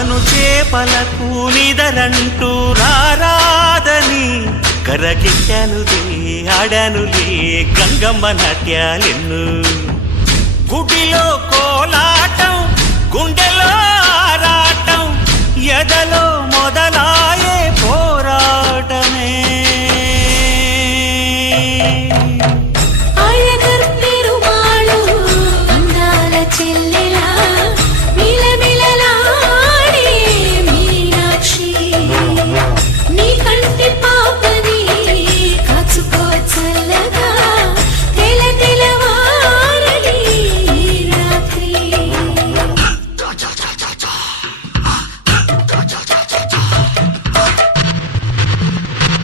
కను చేపలకు నిదరంటూ రారాదని కరకెక్కానులే ఆడానులే గంగమ్మ నాట్యాలెన్ను. గుడిలో కోలాటం గుండెలో ఆరాటం ఎదలో